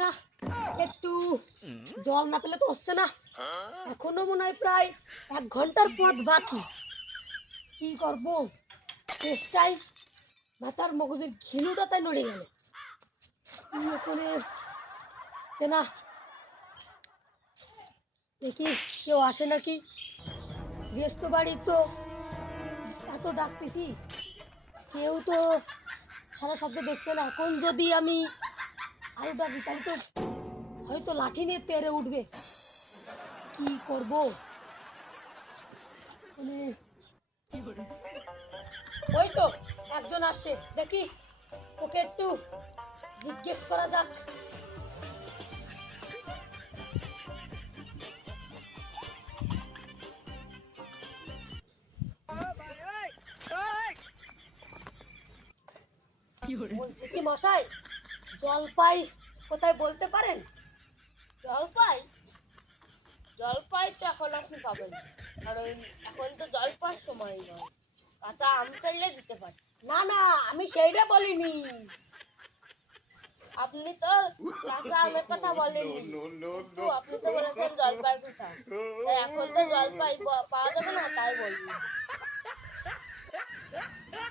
না, একটু জল না পেলে তো হচ্ছে না। এখনো মনে হয় প্রায় 1 ঘন্টার পথ বাকি। কি করবো? চেষ্টায় মাথার মগজের ঘিলুটা তাই নড়ে গেল। ওখানে চেনা দেখি কেউ আসে নাকি। গৃহস্থ বাড়ি তো এত ডাকতেছি, কেউ তো সারা শব্দ দেখছে না। এখন যদি আমি আরো ডাকি তাহলে তো হয়তো লাঠি নিয়ে তেড়ে উঠবে। কি করব? মানে ওই তো একজন আসছে, দেখি ওকে একটু জিজ্ঞেস করা যাক। বলছি কি মশাই, জলপাই কোথায় বলতে পারেন? জলপাই জলপাই তো এখন আপনি পাবেন না। কারণ এখন তো জলপাইয়ের সময় নয়। কাঁচা আম চাইলে দিতে পারি। না না, আমি সেইটা বলিনি। আপনি তো কাঁচা আমের কথা বলেননি, কিন্তু আপনি তো বলেছেন জলপাইয়ের কথা। তাই এখন তো জলপাই পাওয়া যাবে না, তাই বললি।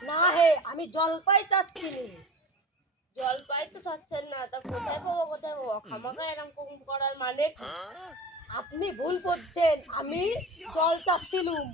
না হে, আমি জলপাই চাচ্ছি নে। জলপাই তো চাচ্ছেন না, তা কোথায় পাবো কোথায় পাবো? খামাখা এরকম করার মানে কি? আপনি ভুল করছেন, আমি জল চাচ্ছিলুম।